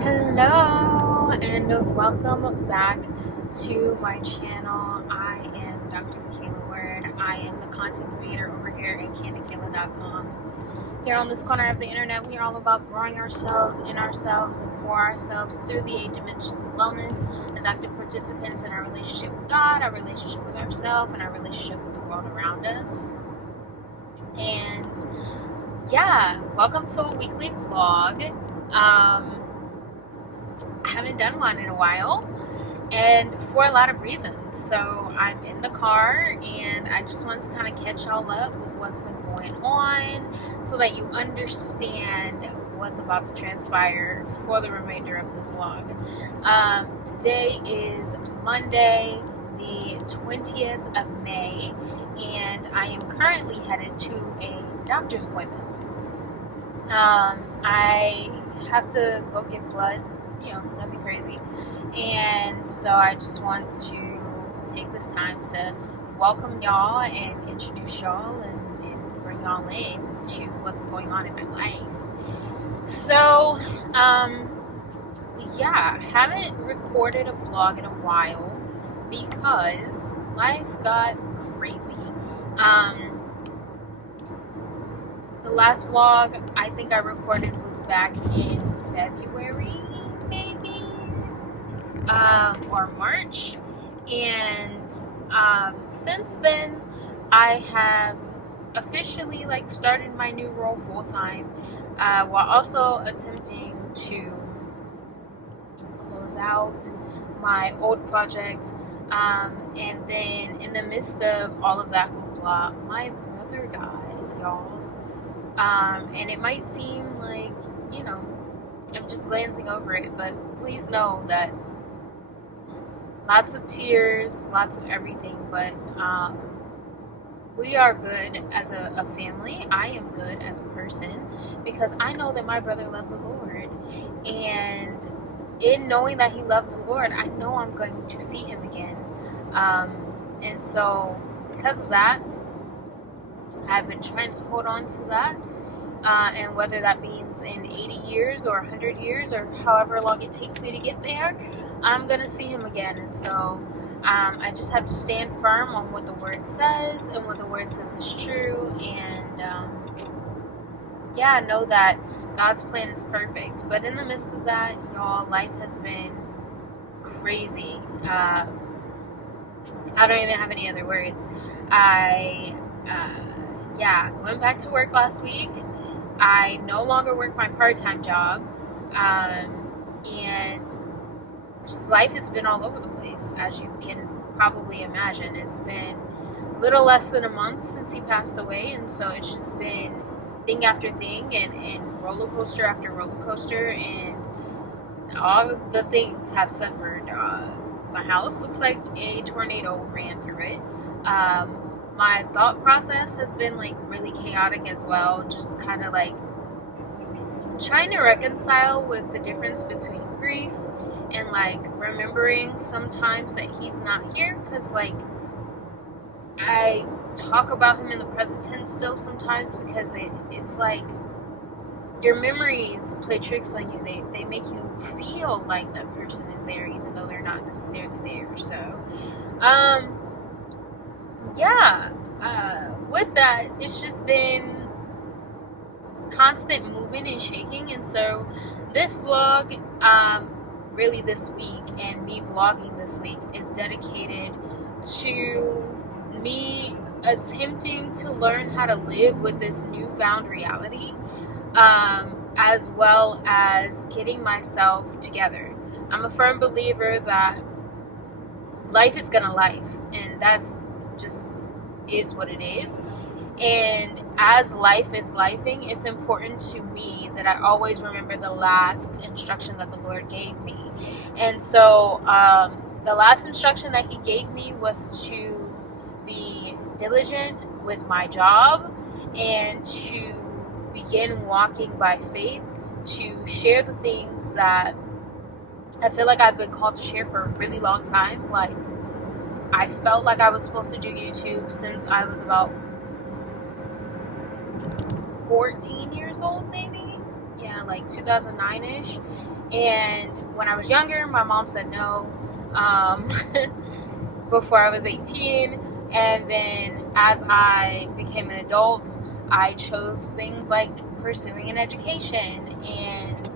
Hello and welcome back to my channel. I am Dr. Kayla Word. I am the content creator over here at KandidKayla.com. Here on this corner of the internet, we are all about growing ourselves, in ourselves, and for ourselves through the 8 dimensions of wellness as active participants in our relationship with God, our relationship with ourselves, and our relationship with the world around us. And yeah, welcome to a weekly vlog. I haven't done one in a while, and for a lot of reasons. So I'm in the car and I just wanted to kind of catch y'all up with what's been going on so that you understand what's about to transpire for the remainder of this vlog. Today is Monday, the 20th of May, and I am currently headed to a doctor's appointment. I have to go get blood, nothing crazy. And so I just want to take this time to welcome y'all and introduce y'all and bring y'all in to what's going on in my life. So, haven't recorded a vlog in a while because life got crazy. The last vlog I think I recorded was back in February, maybe, or March, and since then I have officially started my new role full time, while also attempting to close out my old project, and then in the midst of all of that hoopla, my brother died, y'all. And it might seem like, I'm just glancing over it, but please know that lots of tears, lots of everything, but we are good as a family. I am good as a person because I know that my brother loved the Lord, and in knowing that he loved the Lord, I know I'm going to see him again. And so because of that, I've been trying to hold on to that, and whether that means in 80 years or 100 years or however long it takes me to get there, I'm going to see him again. And so I just have to stand firm on what the Word says, and what the Word says is true, and know that God's plan is perfect. But in the midst of that, y'all, life has been crazy. I don't even have any other words. Went back to work last week. I no longer work my part-time job, and just life has been all over the place, as you can probably imagine. It's been a little less than a month since he passed away, and so it's just been thing after thing, and roller coaster after roller coaster, and all the things have suffered. My house looks like a tornado ran through it. My thought process has been really chaotic as well, just kind of trying to reconcile with the difference between grief and remembering sometimes that he's not here, because I talk about him in the present tense still sometimes, because it's your memories play tricks on you. They make you feel like that person is there even though they're not necessarily there. So with that, it's just been constant moving and shaking. And so this vlog, really this week, and me vlogging this week, is dedicated to me attempting to learn how to live with this newfound reality, as well as getting myself together. I'm a firm believer that life is gonna life, and that's just is what it is. And as life is lifing, it's important to me that I always remember the last instruction that the Lord gave me. And so the last instruction that he gave me was to be diligent with my job, and to begin walking by faith, to share the things that I feel like I've been called to share for a really long time. I felt like I was supposed to do YouTube since I was about 14 years old, maybe. like 2009-ish. And when I was younger, my mom said no, before I was 18. And then as I became an adult, I chose things like pursuing an education and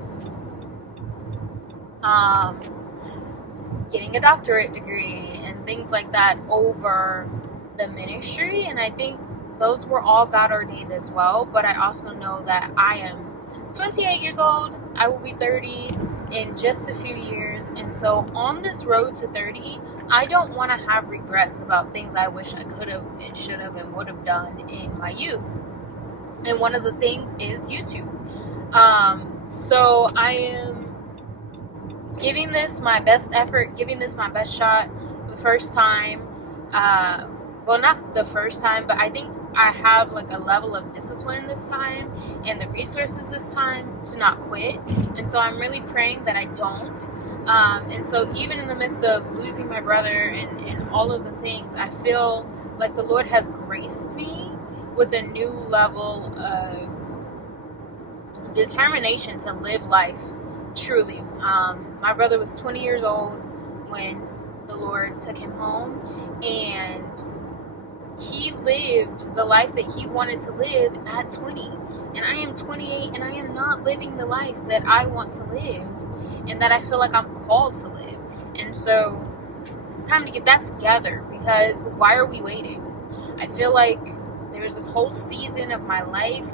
getting a doctorate degree and things like that over the ministry. And I think those were all God ordained as well. But I also know that I am 28 years old. I will be 30 in just a few years. And so on this road to 30, I don't want to have regrets about things I wish I could have and should have and would have done in my youth. And one of the things is YouTube. So I am giving this my best effort, giving this my best shot the first time. Well, not the first time, but I think I have like a level of discipline this time and the resources this time to not quit. And so I'm really praying that I don't. And so even in the midst of losing my brother and all of the things, I feel like the Lord has graced me with a new level of determination to live life truly. My brother was 20 years old when the Lord took him home, and he lived the life that he wanted to live at 20. And I am 28, and I am not living the life that I want to live and that I feel like I'm called to live. And so it's time to get that together, because why are we waiting? I feel like there was this whole season of my life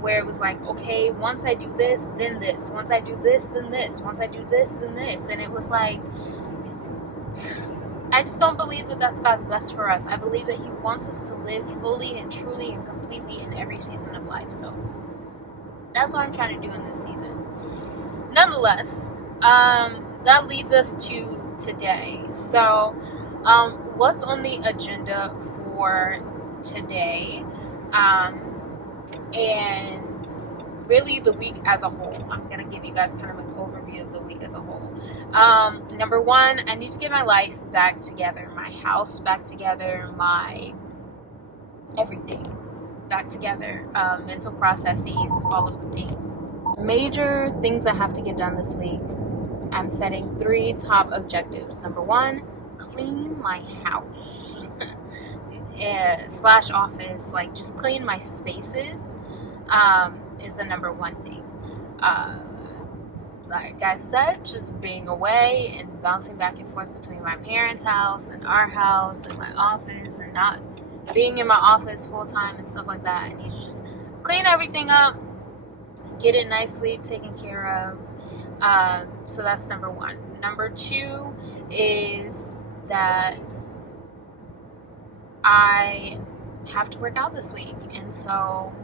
where it was like, okay, once I do this, then this. Once I do this, then this. Once I do this, then this. And it was like, I just don't believe that that's God's best for us. I believe that He wants us to live fully and truly and completely in every season of life. So that's what I'm trying to do in this season. Nonetheless, that leads us to today. So what's on the agenda for today? And really the week as a whole. I'm going to give you guys kind of an overview of the week as a whole. Number one, I need to get my life back together, my house back together, my everything back together, mental processes, all of the things. Major things I have to get done this week. I'm setting 3 top objectives. Number one, clean my house / office, like just clean my spaces. Is the number one thing. Like I said, just being away and bouncing back and forth between my parents' house and our house and my office, and not being in my office full time and stuff like that. I need to just clean everything up, get it nicely taken care of. So that's number one. Number two is that I have to work out this week, and so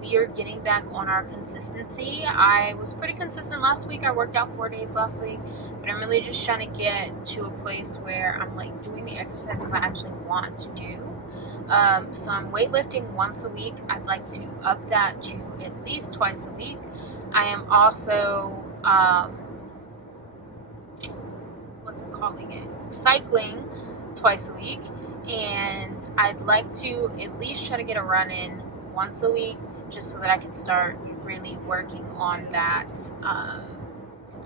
we are getting back on our consistency. I was pretty consistent last week. I worked out 4 days last week, but I'm really just trying to get to a place where I'm like doing the exercises I actually want to do. So I'm weightlifting once a week. I'd like to up that to at least twice a week. I am also cycling twice a week, and I'd like to at least try to get a run in once a week, just so that I can start really working on that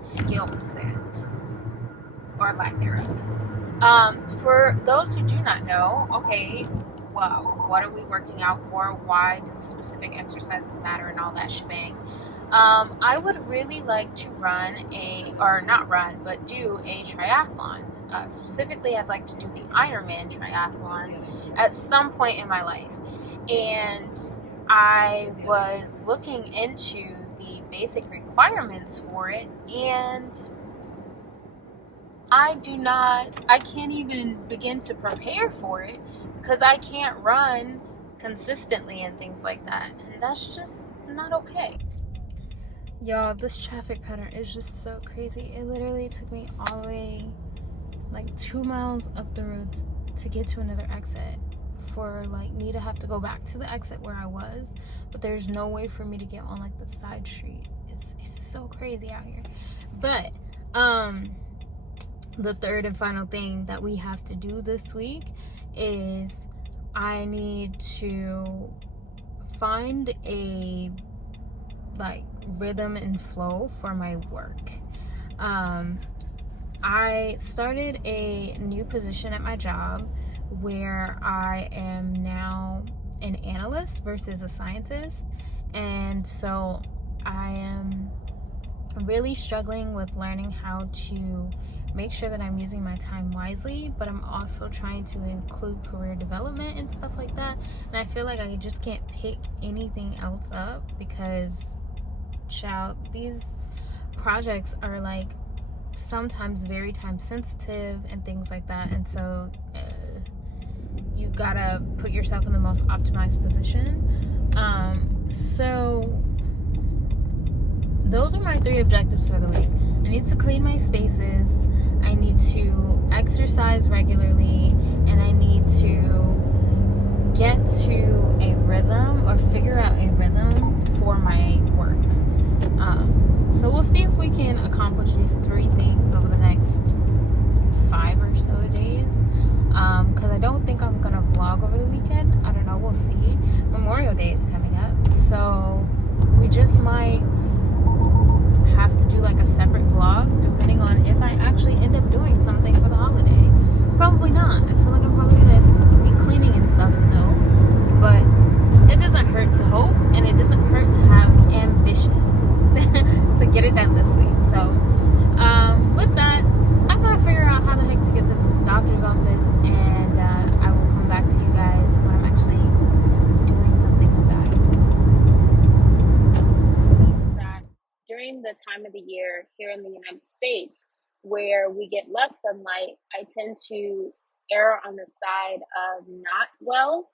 skill set, or lack thereof. For those who do not know, okay, well, what are we working out for? Why do the specific exercises matter and all that shebang? I would really like to do a triathlon. Specifically, I'd like to do the Ironman triathlon at some point in my life. And I was looking into the basic requirements for it, and I can't even begin to prepare for it because I can't run consistently and things like that. And that's just not okay. Y'all, this traffic pattern is just so crazy. It literally took me all the way like 2 miles up the road to get to another exit, for like me to have to go back to the exit where I was, but there's no way for me to get on like the side street. It's so crazy out here. But the third and final thing that we have to do this week is I need to find a like rhythm and flow for my work. I started a new position at my job where I am now an analyst versus a scientist. And so I am really struggling with learning how to make sure that I'm using my time wisely, but I'm also trying to include career development and stuff like that. And I feel like I just can't pick anything else up because, child, these projects are like sometimes very time sensitive and things like that. And so you gotta put yourself in the most optimized position. So those are my 3 objectives for the week. I need to clean my spaces, I need to exercise regularly, and I need to get to a rhythm or figure out a rhythm for my work. So we'll see if we can accomplish these 3 things over the next 5 or so days. Because I don't think I'm gonna vlog over the weekend. I don't know, we'll see. Memorial Day is coming up, so we just might have to do like a separate vlog depending on if I actually end up doing something for the holiday. Probably not. I feel like I'm probably gonna be cleaning and stuff still, but it doesn't hurt to hope, and it doesn't hurt to have ambition to get it done this week. So with that, I'm gonna figure out how the heck to get to this doctor's office, and I will come back to you guys when I'm actually doing something about it. That during the time of the year here in the United States where we get less sunlight, I tend to err on the side of not well.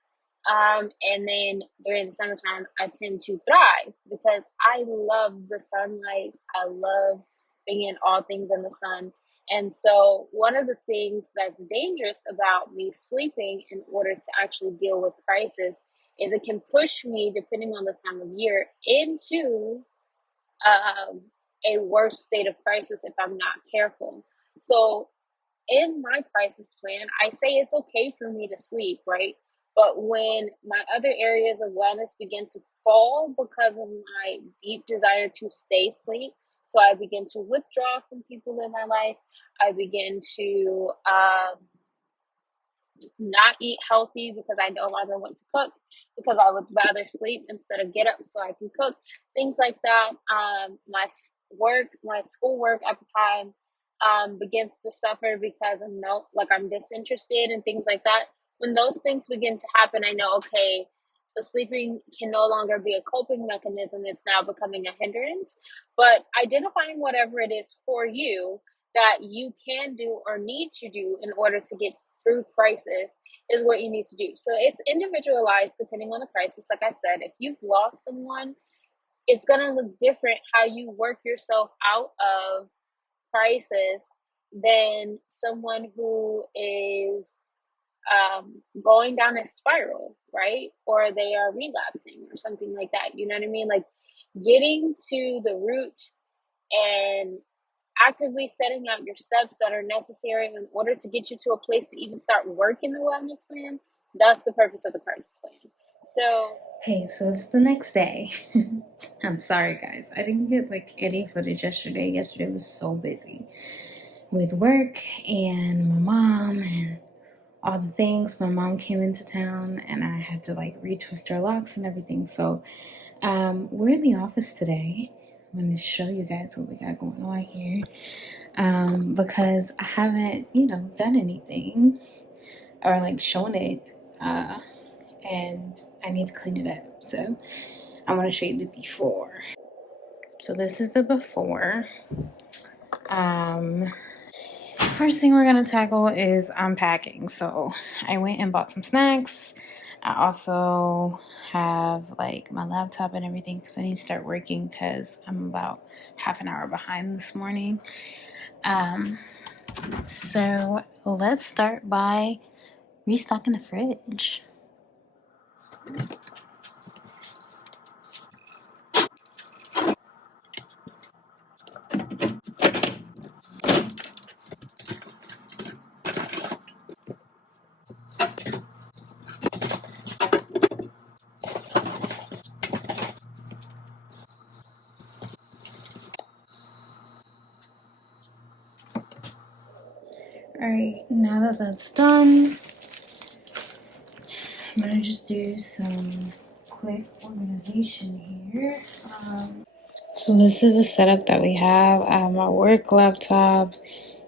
And then during the summertime, I tend to thrive because I love the sunlight. I love being in all things in the sun. And so, one of the things that's dangerous about me sleeping in order to actually deal with crisis is it can push me, depending on the time of year, into a worse state of crisis if I'm not careful. So, in my crisis plan, I say it's okay for me to sleep, right? But when my other areas of wellness begin to fall because of my deep desire to stay asleep, so I begin to withdraw from people in my life. I begin to not eat healthy because I no longer want to cook, because I would rather sleep instead of get up so I can cook, things like that. My schoolwork at the time begins to suffer because I'm disinterested and things like that. When those things begin to happen, I know, okay, the sleeping can no longer be a coping mechanism. It's now becoming a hindrance. But identifying whatever it is for you that you can do or need to do in order to get through crisis is what you need to do. So it's individualized depending on the crisis. Like I said, if you've lost someone, it's going to look different how you work yourself out of crisis than someone who is going down a spiral, right? Or they are relapsing or something like that. You know what I mean? Like getting to the root and actively setting out your steps that are necessary in order to get you to a place to even start working the wellness plan. That's the purpose of the crisis plan. So, okay, so it's the next day. I'm sorry, guys. I didn't get like any footage yesterday. Yesterday was so busy with work and my mom and all the things. My mom came into town and I had to like retwist her locks and everything. So we're in the office today. I'm going to show you guys what we got going on here because I haven't, done anything or like shown it and I need to clean it up. So I want to show you the before. So this is the before. First thing we're gonna tackle is unpacking. So I went and bought some snacks. I also have like my laptop and everything because I need to start working because I'm about half an hour behind this morning. So let's start by restocking the fridge. Alright, now that that's done, I'm gonna just do some quick organization here. So this is the setup that we have. My work laptop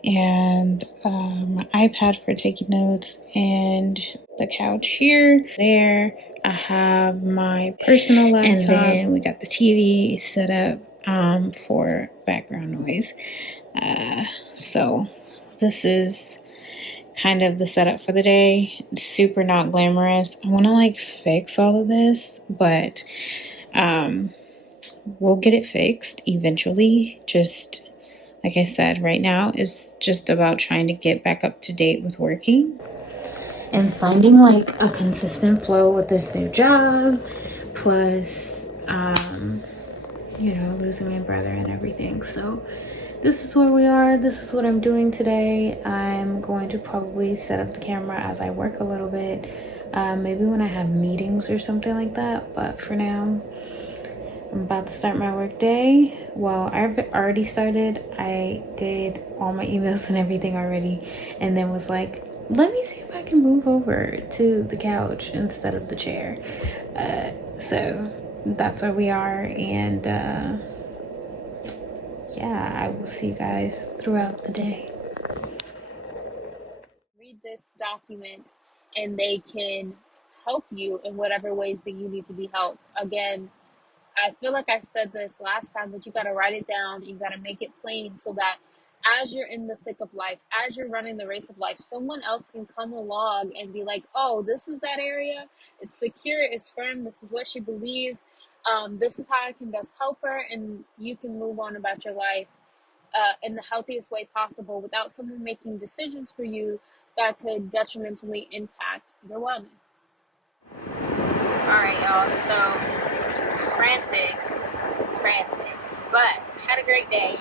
and my iPad for taking notes, and the couch here. There, I have my personal laptop, and then we got the TV set up for background noise. So this is kind of the setup for the day. It's super not glamorous. I want to like fix all of this, but we'll get it fixed eventually. Just like I said, right now is just about trying to get back up to date with working and finding like a consistent flow with this new job, plus losing my brother and everything. So this is where we are. This is what I'm doing today. I'm going to probably set up the camera as I work a little bit, maybe when I have meetings or something like that. But for now, I'm about to start my work day. Well, I've already started. I did all my emails and everything already, and then was like, let me see if I can move over to the couch instead of the chair. So that's where we are, and yeah, I will see you guys throughout the day. Read this document and they can help you in whatever ways that you need to be helped. Again, I feel like I said this last time, but you got to write it down. You got to make it plain so that as you're in the thick of life, as you're running the race of life, someone else can come along and be like, oh, this is that area. It's secure. It's firm. This is what she believes. This is how I can best help her. And you can move on about your life in the healthiest way possible without someone making decisions for you that could detrimentally impact your wellness. All right, y'all. So frantic, but had a great day.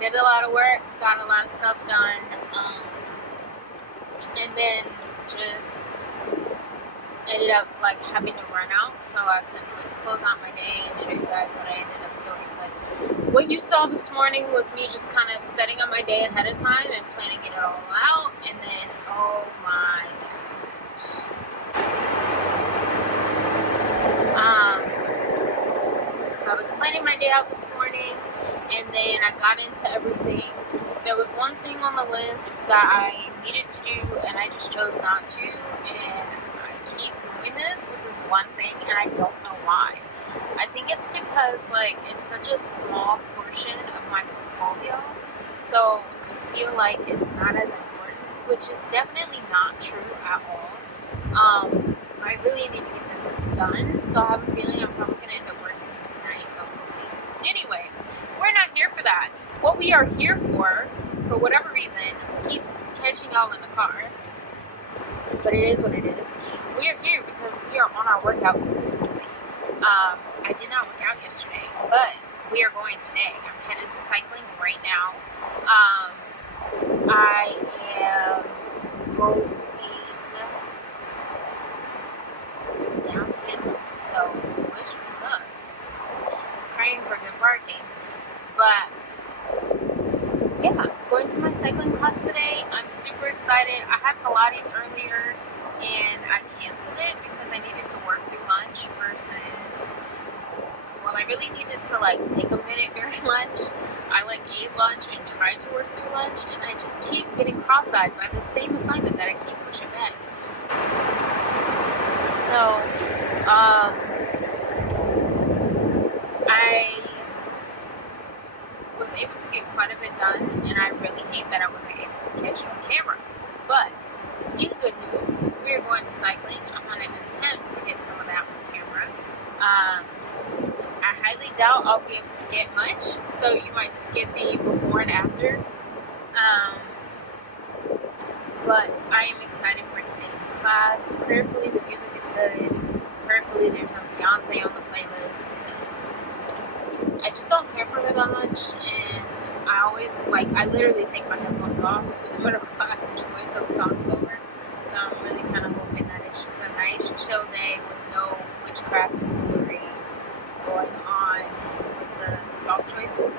Did a lot of work, got a lot of stuff done, and then just ended up like having to run out, so I couldn't like close out my day and show you guys what I ended up doing. But what you saw this morning was me just kind of setting up my day ahead of time and planning it all out, and then oh my gosh. I was planning my day out this morning, and then I got into everything. There was one thing on the list that I needed to do, and I just chose not to, and I keep doing this with this one thing, and I don't know why. I think it's because like it's such a small portion of my portfolio, so I feel like it's not as important, which is definitely not true at all. I really need to get this done, so I have a feeling I'm probably going to end up working tonight, but we'll see. Anyway, we're not here for that. What we are here for whatever reason, keeps catching y'all in the car, but it is what it is. We are here because we are on our workout consistency. I did not work out yesterday, but we are going today. I'm headed to cycling right now. I am going downtown, so wish me luck. Praying for good parking, but yeah, going to my cycling class today. I'm super excited. I had Pilates earlier and I canceled it because I needed to work through lunch versus, well, I really needed to like take a minute during lunch. I like ate lunch and tried to work through lunch, and I just keep getting cross-eyed by the same assignment that I keep pushing back. So, I was able to get quite a bit done, and I really hate that I wasn't able to catch it on camera. But in good news, we are going to cycling. I'm going to attempt to get some of that on camera. I highly doubt I'll be able to get much, so you might just get the before and after. But I am excited for today's class. Prayerfully, the music is good. Prayerfully, there's no Beyonce on the playlist, because I just don't care for her that much, and I always, I literally take my headphones off in the middle of class and just wait until the song is over. So I'm really kind of hoping that it's just a nice, chill day with no witchcraft and foolery going on with the song choices.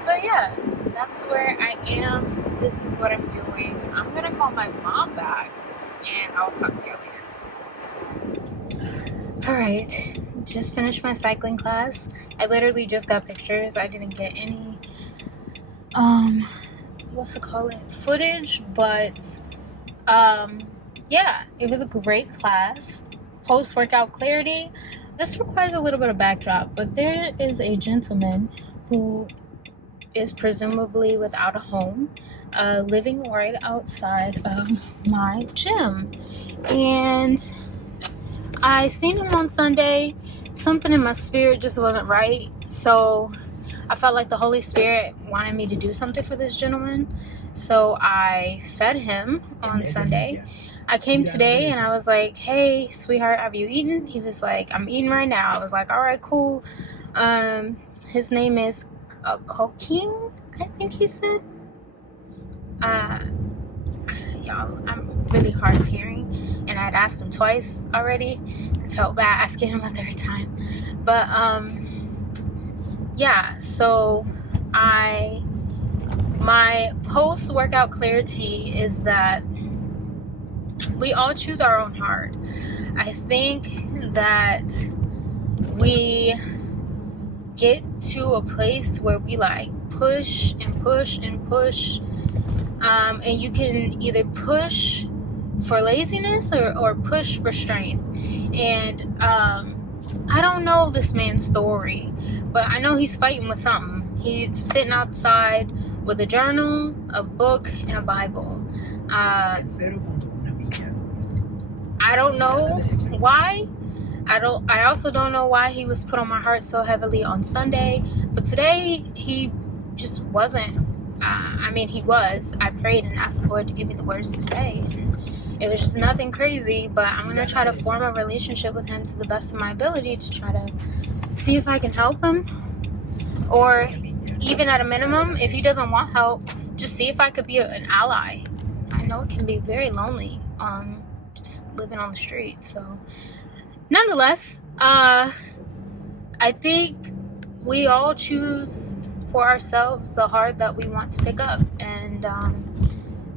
So yeah, that's where I am. this is what I'm doing. I'm gonna call my mom back, and I'll talk to you later. All right, just finished my cycling class. I literally just got pictures. I didn't get any footage, but yeah, it was a great class. Post-workout clarity. This requires a little bit of backdrop, but there is a gentleman who is presumably without a home, living right outside of my gym. And I seen him on Sunday. Something in my spirit just wasn't right. So I felt like the Holy Spirit wanted me to do something for this gentleman. So I fed him on Sunday. I came today and I was like, hey, sweetheart, have you eaten? He was like, I'm eating right now. I was like, all right, cool. His name is Coking, I think he said. Y'all, I'm really hard of hearing, and I'd asked him twice already. I felt bad asking him a third time. But, yeah, so my post-workout clarity is that we all choose our own heart. I think that we get to a place where we like push and push and push, and you can either push for laziness or push for strength. And I don't know this man's story, but I know he's fighting with something. He's sitting outside with a journal, a book, and a Bible. I don't know why. I also don't know why he was put on my heart so heavily on Sunday, but today he just wasn't. He was. I prayed and asked the Lord to give me the words to say. It was just nothing crazy, but I'm going to try to form a relationship with him to the best of my ability to try to see if I can help him. Or even at a minimum, if he doesn't want help, just see if I could be an ally. I know it can be very lonely, just living on the street. So, nonetheless, I think we all choose for ourselves the heart that we want to pick up. And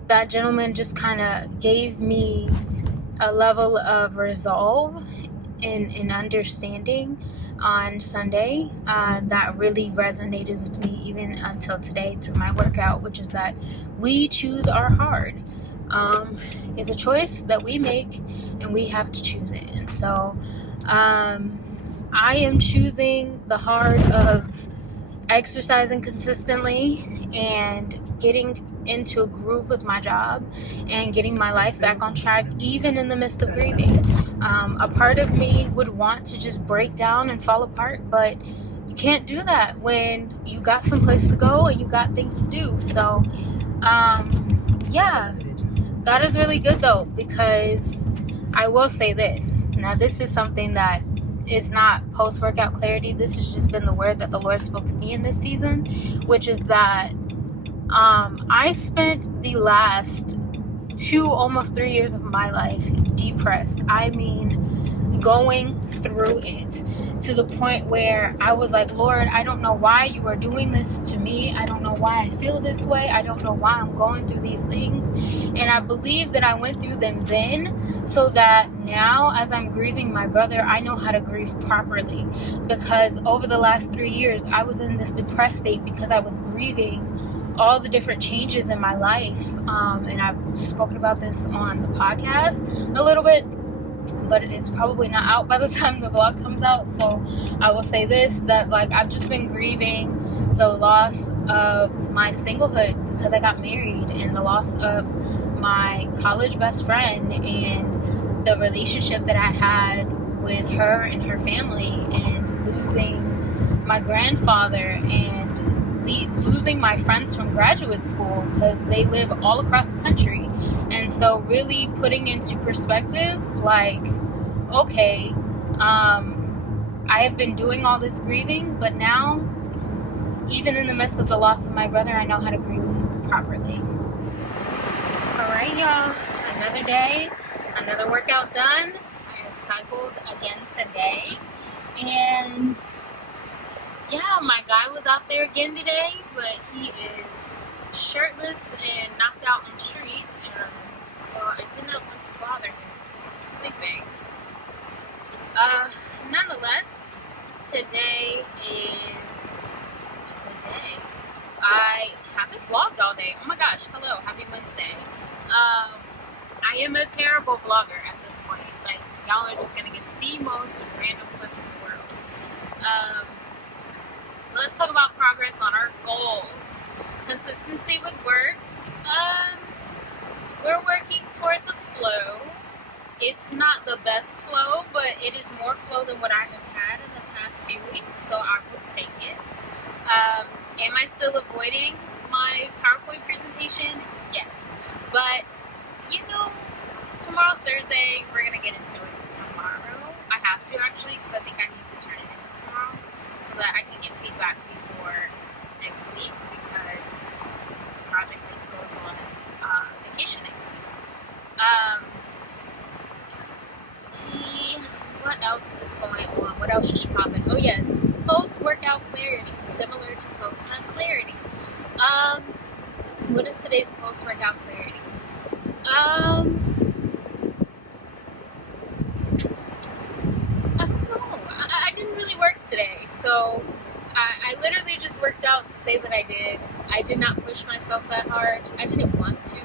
that gentleman just kind of gave me a level of resolve and understanding on Sunday that really resonated with me even until today through my workout, which is that we choose our heart. It's a choice that we make, and we have to choose it. And so I am choosing the heart of exercising consistently and getting into a groove with my job and getting my life back on track, even in the midst of grieving. A part of me would want to just break down and fall apart, but you can't do that when you got someplace to go and you got things to do. So yeah, God is really good though, because I will say this. Now, this is something that is not post-workout clarity. This has just been the word that the Lord spoke to me in this season, which is that I spent the last 2, almost 3 years of my life depressed. I mean, going through it to the point where I was like, Lord, I don't know why you are doing this to me. I don't know why I feel this way. I don't know why I'm going through these things. And I believe that I went through them then, so that now as I'm grieving my brother, I know how to grieve properly. Because over the last 3 years, I was in this depressed state because I was grieving all the different changes in my life. And I've spoken about this on the podcast a little bit, but it's probably not out by the time the vlog comes out. So I will say this, that like I've just been grieving the loss of my singlehood because I got married, and the loss of my college best friend, and the relationship that I had with her and her family, and losing my grandfather, and losing my friends from graduate school because they live all across the country. And so really putting into perspective, like, okay, I have been doing all this grieving, but now, even in the midst of the loss of my brother, I know how to grieve properly. All right, y'all, another day, another workout done. I cycled again today, and yeah, my guy was out there again today, but he is shirtless and knocked out on the street, and so I did not want to bother him because he was sleeping. Nonetheless, today is a good day. I haven't vlogged all day. Oh my gosh, hello, happy Wednesday. I am a terrible vlogger at this point. Like, y'all are just gonna get the most random clips in the world. Let's talk about progress on our goals. Consistency with work. We're working towards a flow. It's not the best flow, but it is more flow than what I have had in the past few weeks, so I will take it. Am I still avoiding my PowerPoint presentation? Yes. But, tomorrow's Thursday. We're going to get into it tomorrow. I have to, actually, because I think I need to turn it in tomorrow so that I can get feedback before next week, because the project goes on vacation next week. What else is going on? What else is popping? Oh yes, post-workout clarity, similar to post-nut clarity. What is today's post-workout clarity? I don't know. I didn't really work today, so I literally just worked out to say that I did. I did not push myself that hard. I didn't want to.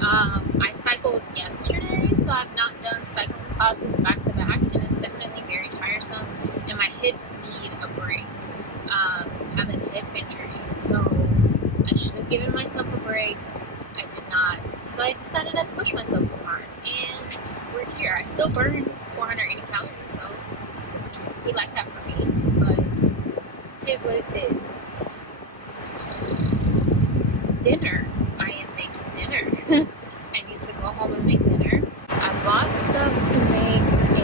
I cycled yesterday, so I've not done cycling classes back to back, and it's definitely very tiresome, and my hips need a break. I'm having hip injuries, so I should have given myself a break. I did not, so I decided not to push myself too hard, and we're here. I still burned 480 calories, so we like that for me, but it is what it is. Dinner. I am making dinner. I need to go home and make dinner. I bought stuff to make a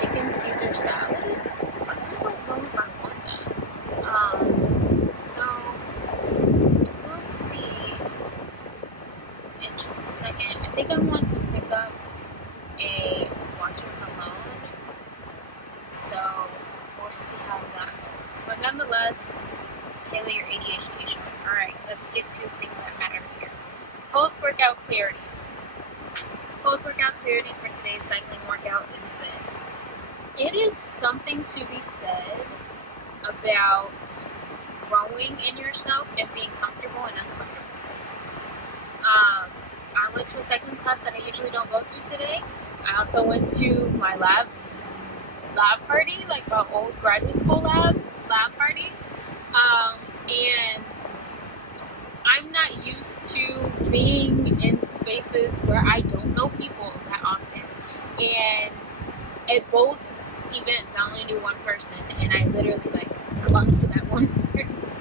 chicken Caesar salad, but I don't know if I want that. So we'll see in just a second. I think I want to pick up a watermelon, so we'll see how that goes. But nonetheless, Kayla, your ADHD is showing. Alright, let's get to things that matter here. Post-workout clarity. Post-workout clarity for today's cycling workout is this. It is something to be said about growing in yourself and being comfortable in uncomfortable spaces. I went to a cycling class that I usually don't go to today. I also went to my lab party, like my old graduate school lab party. And I'm not used to being in spaces where I don't know people that often. And at both events, I only knew one person, and I literally clung to that one person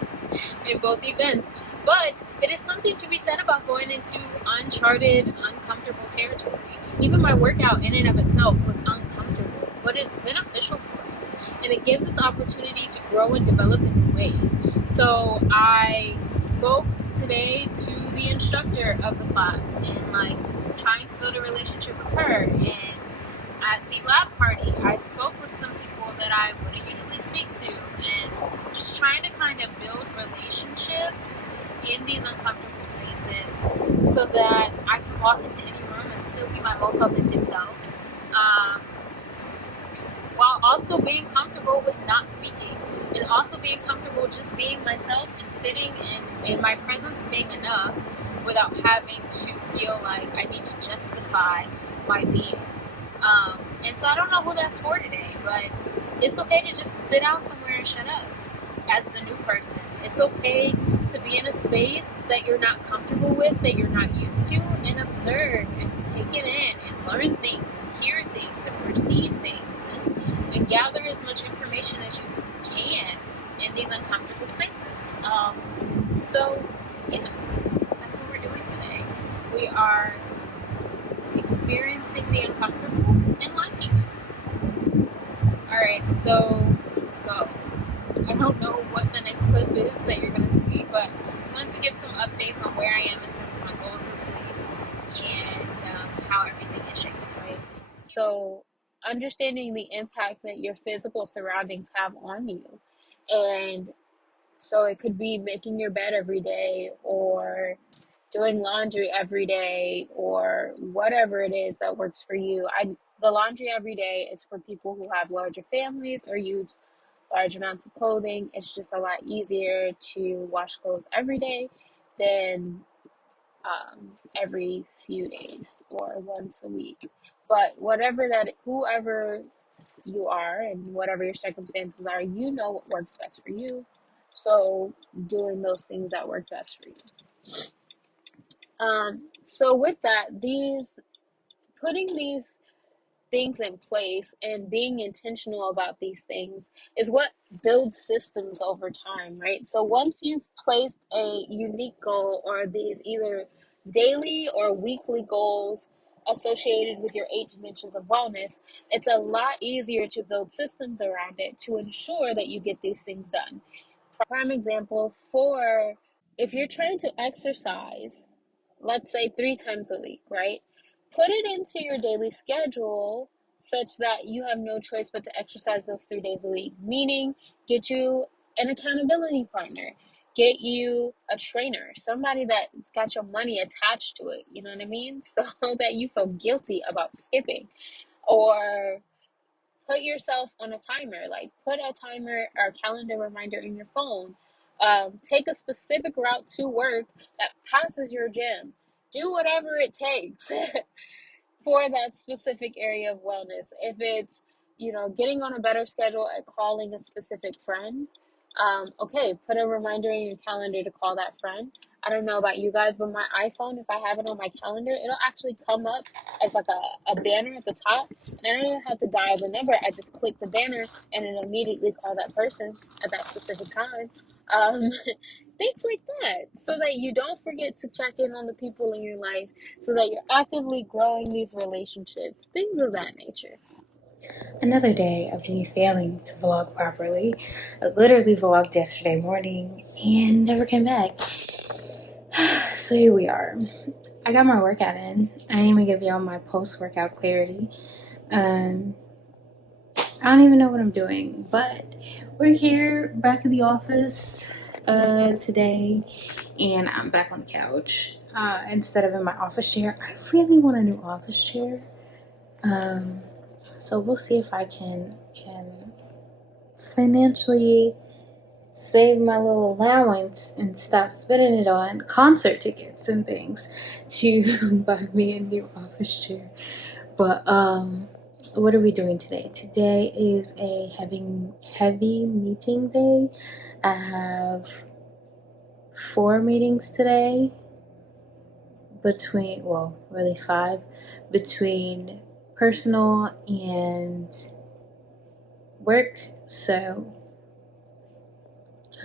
in both events. But it is something to be said about going into uncharted, uncomfortable territory. Even my workout in and of itself was uncomfortable, but it's beneficial for us, and it gives us opportunity to grow and develop in new ways. So I spoke today to the instructor of the class and trying to build a relationship with her. And at the lab party, I spoke with some people that I wouldn't usually speak to, and just trying to kind of build relationships in these uncomfortable spaces so that I can walk into any room and still be my most authentic self, while also being comfortable with not speaking, and also being comfortable just being myself and sitting and my presence being enough without having to feel like I need to justify my being. And so I don't know who that's for today, but it's okay to just sit out somewhere and shut up as the new person. It's okay to be in a space that you're not comfortable with, that you're not used to, and observe and take it in and learn things and hear things and perceive things and gather as much information as you can in these uncomfortable spaces. So yeah, that's what we're doing today. We are experiencing the uncomfortable and liking it. Alright, so go. I don't know what the next clip is that you're going to see, but I wanted to give some updates on where I am in terms of my goals this week and how everything is shaping, right? So understanding the impact that your physical surroundings have on you, and So it could be making your bed every day, or doing laundry every day, or whatever it is that works for you. The laundry every day is for people who have larger families or use large amounts of clothing. It's just a lot easier to wash clothes every day than every few days or once a week. But whoever you are and whatever your circumstances are, you know what works best for you. So doing those things that work best for you. So with that, putting these things in place and being intentional about these things is what builds systems over time, right? So once you've placed a unique goal, or these either daily or weekly goals associated with your 8 dimensions of wellness, it's a lot easier to build systems around it to ensure that you get these things done. Prime example, for if you're trying to exercise, let's say 3 times a week, right? Put it into your daily schedule such that you have no choice but to exercise those 3 days a week. Meaning, get you an accountability partner, get you a trainer, somebody that's got your money attached to it, you know what I mean? So that you feel guilty about skipping. Or put yourself on a timer, like put a timer or calendar reminder in your phone. Take a specific route to work that passes your gym. Do whatever it takes for that specific area of wellness. If it's, getting on a better schedule at calling a specific friend, okay, put a reminder in your calendar to call that friend. I don't know about you guys, but my iPhone, if I have it on my calendar, it'll actually come up as like a banner at the top. And I don't even have to dial the number. I just click the banner and it'll immediately call that person at that specific time. Um, Things like that, so that you don't forget to check in on the people in your life, so that you're actively growing these relationships, things of that nature. Another day of me failing to vlog properly. I literally vlogged yesterday morning and never came back. So here we are. I got my workout in. I didn't even give y'all my post-workout clarity. I don't even know what I'm doing, but we're here back in the office today, and I'm back on the couch instead of in my office chair. I really want a new office chair. So we'll see if I can financially save my little allowance and stop spending it on concert tickets and things to buy me a new office chair. But what are we doing today? Today is a heavy meeting day. I have 4 meetings today, really 5, between personal and work. So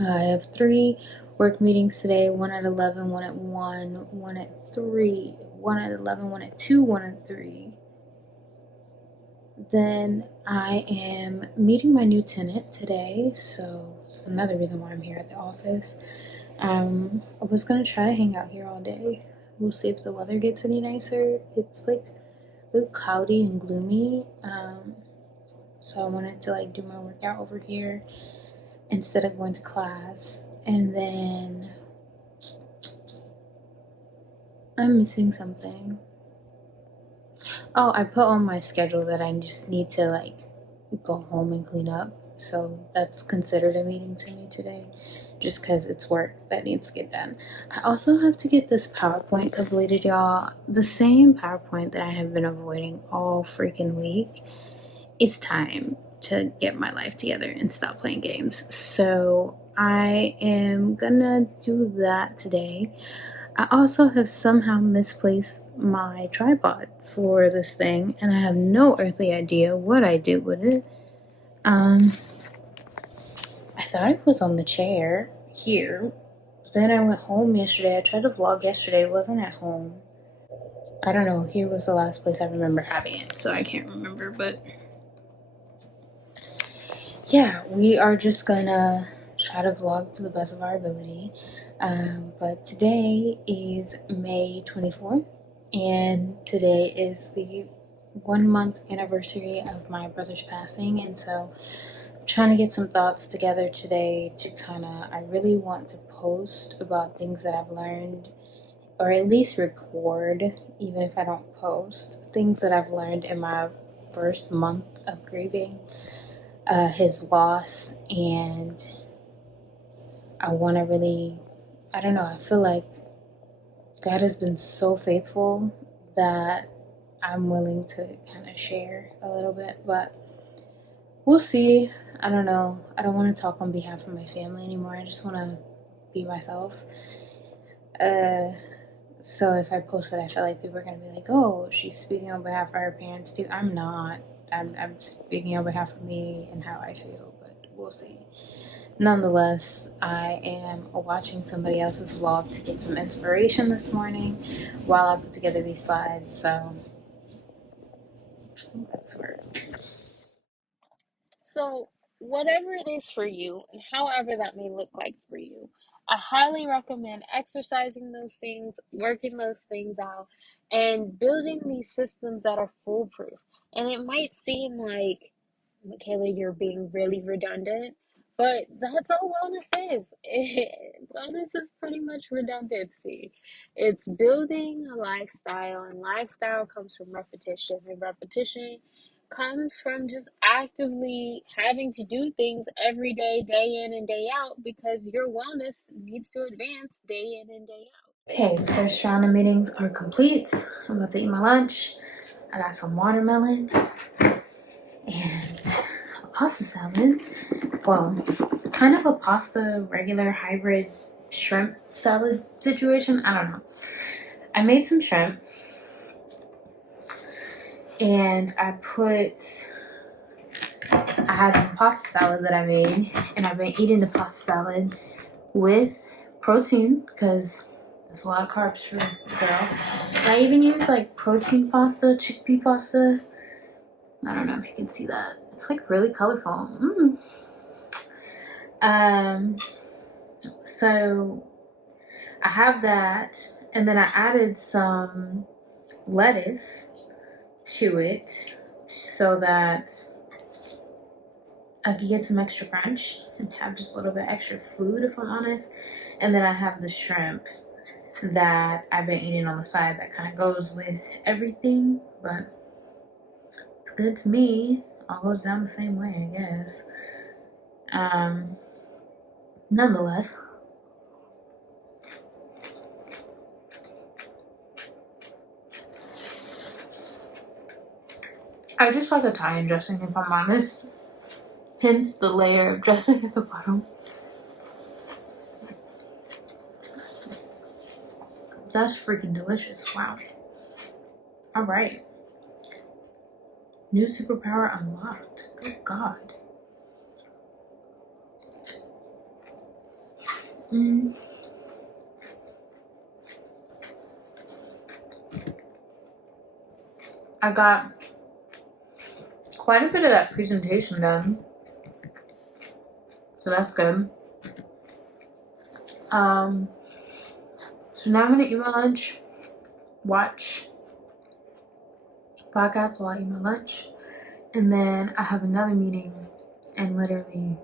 I have 3 work meetings today, one at 11, one at 1, one at 3, one at 11, one at 2, one at 3. Then I am meeting my new tenant today, so it's another reason why I'm here at the office. I was going to try to hang out here all day. We'll see if the weather gets any nicer. It's like really cloudy and gloomy, so I wanted to do my workout over here instead of going to class. And then I'm missing something. Oh, I put on my schedule that I just need to go home and clean up. So that's considered a meeting to me today, just because it's work that needs to get done. I also have to get this PowerPoint completed, y'all. The same PowerPoint that I have been avoiding all freaking week. It's time to get my life together and stop playing games. So I am gonna do that today. I also have somehow misplaced my tripod for this thing, and I have no earthly idea what I did with it. I thought it was on the chair here. Then I went home yesterday. I tried to vlog yesterday. It wasn't at home. I don't know. Here was the last place I remember having it, so I can't remember, but yeah, we are just gonna try to vlog to the best of our ability. But today is May 24th, and today is the 1 month anniversary of my brother's passing, and so trying to get some thoughts together today to I really want to post about things that I've learned, or at least record, even if I don't post, things that I've learned in my first month of grieving his loss. And I want to really, I don't know, I feel like God has been so faithful that I'm willing to kind of share a little bit, but we'll see. I don't know. I don't want to talk on behalf of my family anymore. I just want to be myself. So if I post it, I feel like people are going to be like, oh, she's speaking on behalf of her parents too. I'm not. I'm speaking on behalf of me and how I feel, but we'll see. Nonetheless, I am watching somebody else's vlog to get some inspiration this morning while I put together these slides. So let's work. So, whatever it is for you, and however that may look like for you, I highly recommend exercising those things, working those things out, and building these systems that are foolproof. And it might seem like, Michaela, you're being really redundant, but that's all wellness is. Wellness is pretty much redundancy. It's building a lifestyle, and lifestyle comes from repetition, and repetition comes from just actively having to do things every day, day in and day out, because your wellness needs to advance day in and day out. Okay, the first round of meetings are complete. I'm about to eat my lunch. I got some watermelon and a pasta salad. Well, kind of a pasta regular hybrid shrimp salad situation. I don't know. I made some shrimp and I had some pasta salad that I made, and I've been eating the pasta salad with protein because that's a lot of carbs for a girl. And I even use like protein pasta, chickpea pasta. I don't know if you can see that. It's like really colorful. So I have that, and then I added some lettuce to it so that I could get some extra crunch and have just a little bit extra food, if I'm honest. And then I have the shrimp that I've been eating on the side that kind of goes with everything, but it's good to me. All goes down the same way, I guess. Nonetheless, I just like Italian dressing, if I'm honest. Hence the layer of dressing at the bottom. That's freaking delicious. Wow. Alright. New superpower unlocked. Good God. I got quite a bit of that presentation done, so that's good. So now I'm gonna eat my lunch, watch podcast while I eat my lunch, and then I have another meeting in literally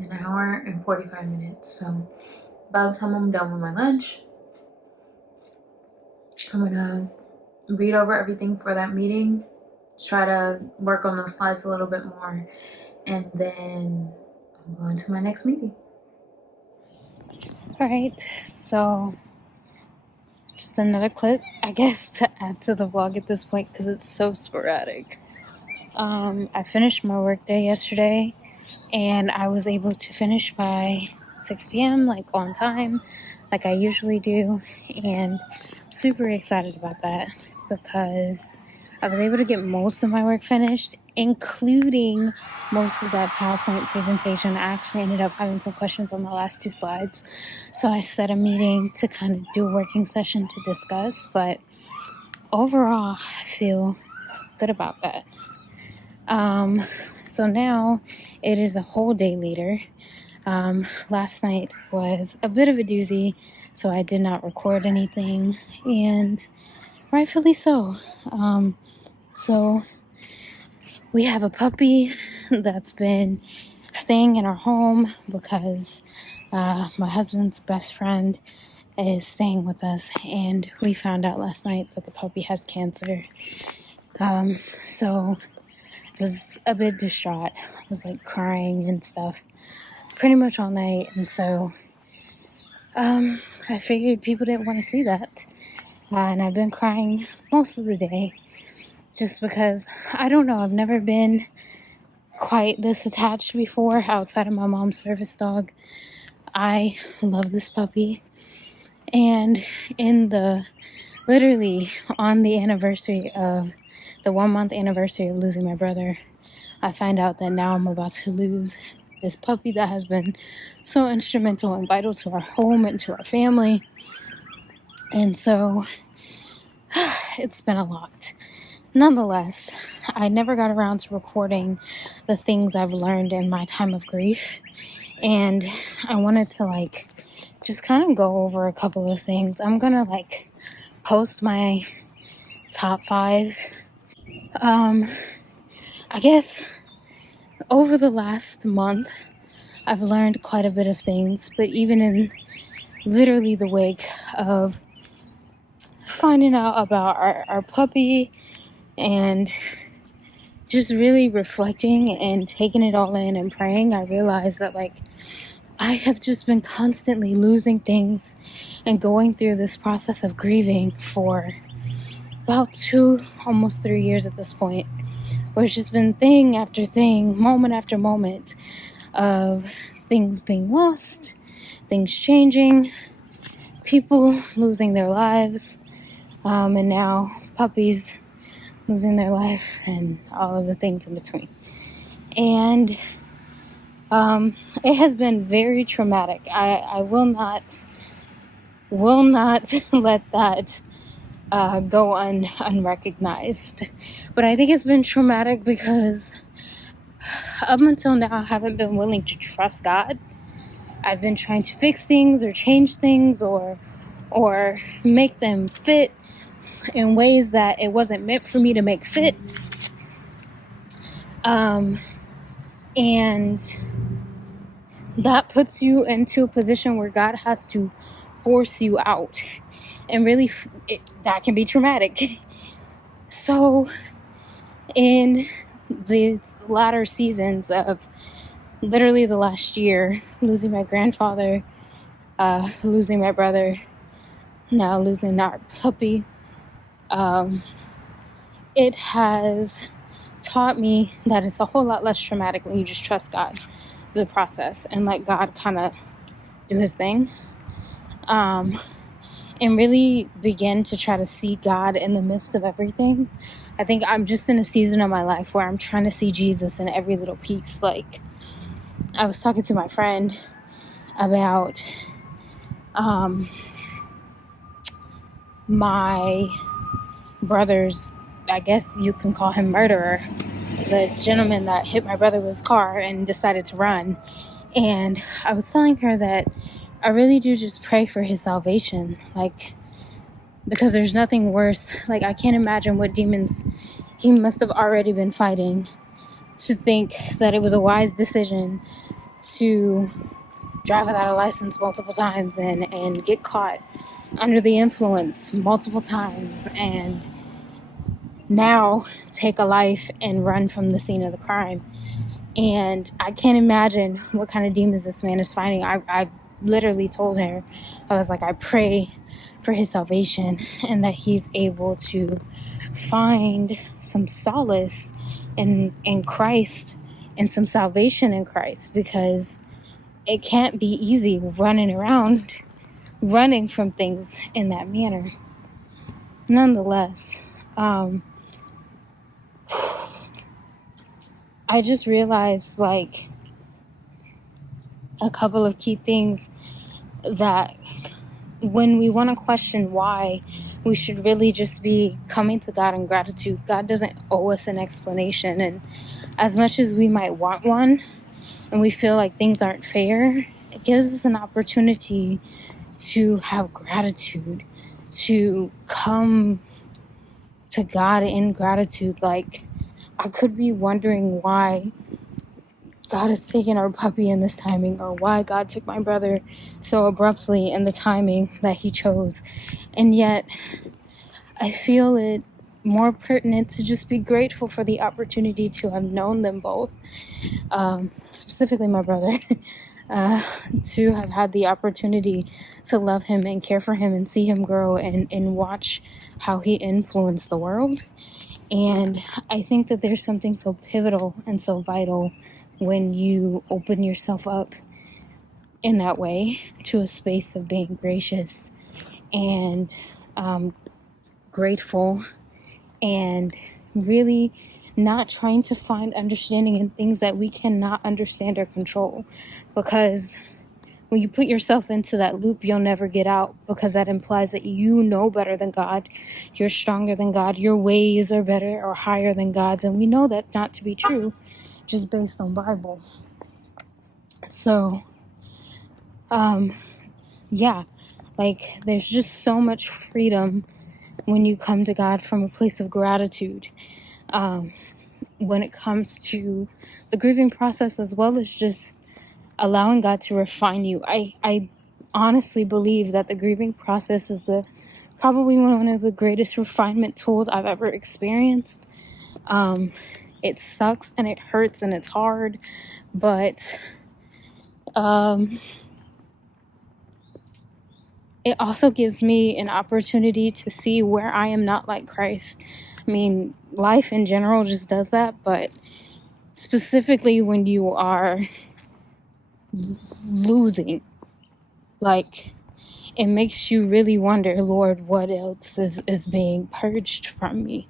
an hour and 45 minutes. So by the time I'm done with my lunch, I'm gonna read over everything for that meeting, try to work on those slides a little bit more, and then I'm going to my next meeting. All right, so just another clip, I guess, to add to the vlog at this point because it's so sporadic. I finished my work day yesterday, and I was able to finish by 6 p.m. like on time, like I usually do, and I'm super excited about that because I was able to get most of my work finished, including most of that PowerPoint presentation. I actually ended up having some questions on the last 2 slides, so I set a meeting to kind of do a working session to discuss, but overall I feel good about that. So now it is a whole day later. Last night was a bit of a doozy, so I did not record anything, and rightfully so. So we have a puppy that's been staying in our home because my husband's best friend is staying with us, and we found out last night that the puppy has cancer. So I was a bit distraught. I was like crying and stuff pretty much all night, and so I figured people didn't want to see that. And I've been crying most of the day just because, I don't know, I've never been quite this attached before outside of my mom's service dog. I love this puppy. And literally on the anniversary of the 1 month anniversary of losing my brother, I find out that now I'm about to lose this puppy that has been so instrumental and vital to our home and to our family. And so it's been a lot. Nonetheless, I never got around to recording the things I've learned in my time of grief. And I wanted to just kind of go over a couple of things. I'm going to post my top 5. I guess over the last month, I've learned quite a bit of things, but even in literally the wake of finding out about our puppy and just really reflecting and taking it all in and praying, I realized that I have just been constantly losing things and going through this process of grieving for about 2, almost 3 years at this point, where it's just been thing after thing, moment after moment of things being lost, things changing, people losing their lives, and now puppies losing their life and all of the things in between. And it has been very traumatic. I will not let that go unrecognized. But I think it's been traumatic because up until now, I haven't been willing to trust God. I've been trying to fix things or change things or make them fit in ways that it wasn't meant for me to make fit. And that puts you into a position where God has to force you out. And really, that can be traumatic. So, in these latter seasons of literally the last year, losing my grandfather, losing my brother, now losing our puppy, it has taught me that it's a whole lot less traumatic when you just trust God through the process and let God kind of do his thing. And really begin to try to see God in the midst of everything. I think I'm just in a season of my life where I'm trying to see Jesus in every little piece. I was talking to my friend about my brother's, I guess you can call him murderer, the gentleman that hit my brother with his car and decided to run. And I was telling her that I really do just pray for his salvation, because there's nothing worse. I can't imagine what demons he must have already been fighting to think that it was a wise decision to drive without a license multiple times and get caught under the influence multiple times and now take a life and run from the scene of the crime. And I can't imagine what kind of demons this man is fighting. I literally told her, I was like, I pray for his salvation and that he's able to find some solace in Christ and some salvation in Christ, because it can't be easy running around, running from things in that manner. Nonetheless, I just realized a couple of key things that when we want to question why, we should really just be coming to God in gratitude. God doesn't owe us an explanation. And as much as we might want one and we feel like things aren't fair, it gives us an opportunity to have gratitude, to come to God in gratitude. I could be wondering why God has taken our puppy in this timing, or why God took my brother so abruptly in the timing that he chose. And yet, I feel it more pertinent to just be grateful for the opportunity to have known them both, specifically my brother, to have had the opportunity to love him and care for him and see him grow and watch how he influenced the world. And I think that there's something so pivotal and so vital when you open yourself up in that way to a space of being gracious and grateful, and really not trying to find understanding in things that we cannot understand or control. Because when you put yourself into that loop, you'll never get out, because that implies that you know better than God, you're stronger than God, your ways are better or higher than God's, and we know that not to be true just based on Bible. So yeah, like there's just so much freedom when you come to God from a place of gratitude, when it comes to the grieving process, as well as just allowing God to refine you. I honestly believe that the grieving process is probably one of the greatest refinement tools I've ever experienced. It sucks and it hurts and it's hard, but it also gives me an opportunity to see where I am not like Christ. I mean, life in general just does that, but specifically when you are losing, like, it makes you really wonder, Lord, what else is being purged from me?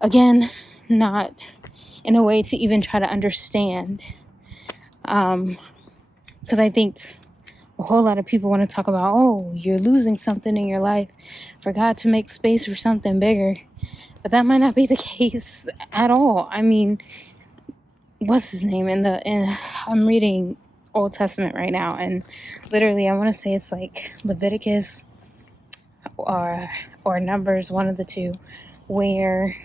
Again, not in a way to even try to understand, because I think a whole lot of people want to talk about, oh, you're losing something in your life for God to make space for something bigger. But that might not be the case at all. I mean, what's his name? I'm reading Old Testament right now, and literally I want to say it's like Leviticus or Numbers, one of the two, where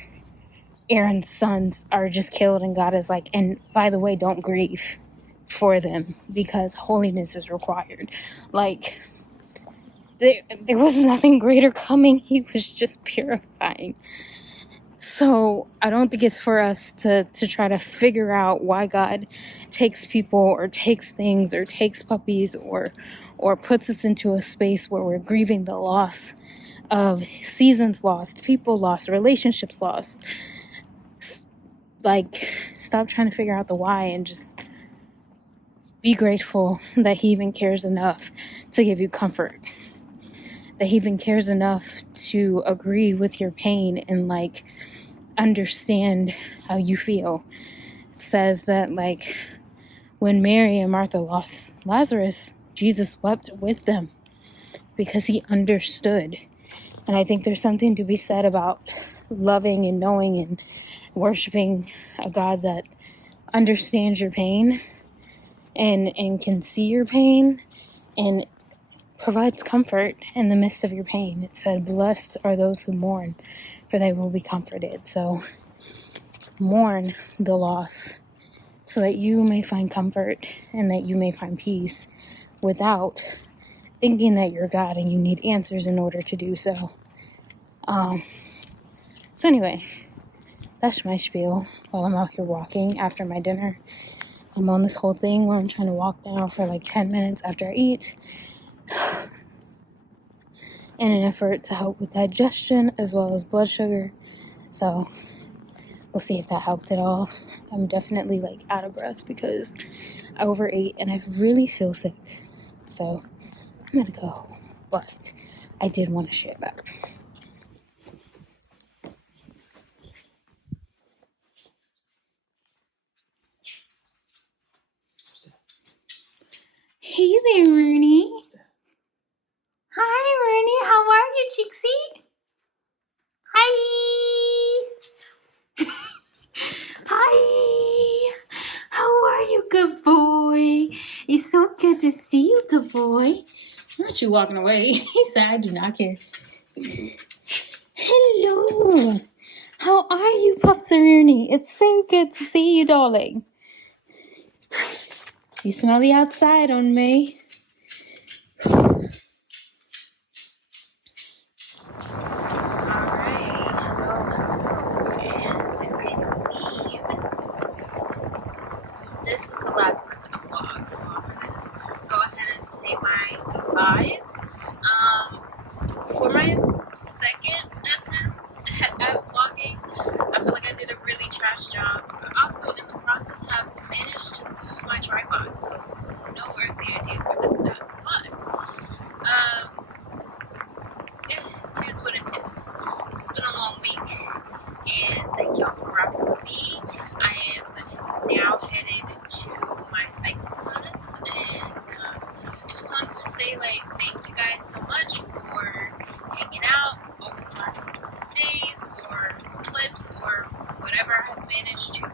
Aaron's sons are just killed, and God is like, and by the way, don't grieve for them because holiness is required. Like, there was nothing greater coming. He was just purifying. So I don't think it's for us to try to figure out why God takes people or takes things or takes puppies or puts us into a space where we're grieving the loss of seasons lost, people lost, relationships lost. Like, stop trying to figure out the why and just be grateful that he even cares enough to give you comfort, that he even cares enough to agree with your pain and like understand how you feel. It says that like when Mary and Martha lost Lazarus, Jesus wept with them because he understood. And I think there's something to be said about loving and knowing and worshiping a God that understands your pain and can see your pain and provides comfort in the midst of your pain. It said, blessed are those who mourn, for they will be comforted. So mourn the loss so that you may find comfort and that you may find peace without thinking that you're God and you need answers in order to do so. So anyway, that's my spiel while I'm out here walking after my dinner. I'm on this whole thing where I'm trying to walk now for like 10 minutes after I eat in an effort to help with digestion as well as blood sugar. So we'll see if that helped at all. I'm definitely like out of breath because I overate and I really feel sick. So I'm gonna go. But I did want to share that. Hey there, Rooney. Hi, Rooney. How are you, Cheeksy? Hi. Hi. How are you, good boy? It's so good to see you, good boy. Not you walking away. He said, I do not care. Hello. How are you, Popsaroonie? It's so good to see you, darling. You smell the outside on me. Alright, hello, and I believe this is the last clip of the vlog, so I'm gonna go ahead and say my goodbyes. For my second attempt at vlogging, I feel like I did a really trash job. I also, in the process, have managed to lose my tripod, so no earthly idea where that's at. But it is what it is. It's been a long week, and thank y'all for rocking with me. I am now headed to my cycling class, and I just wanted to say, like, thank you guys so much for hanging out over the last couple of days, or clips, or whatever I have managed to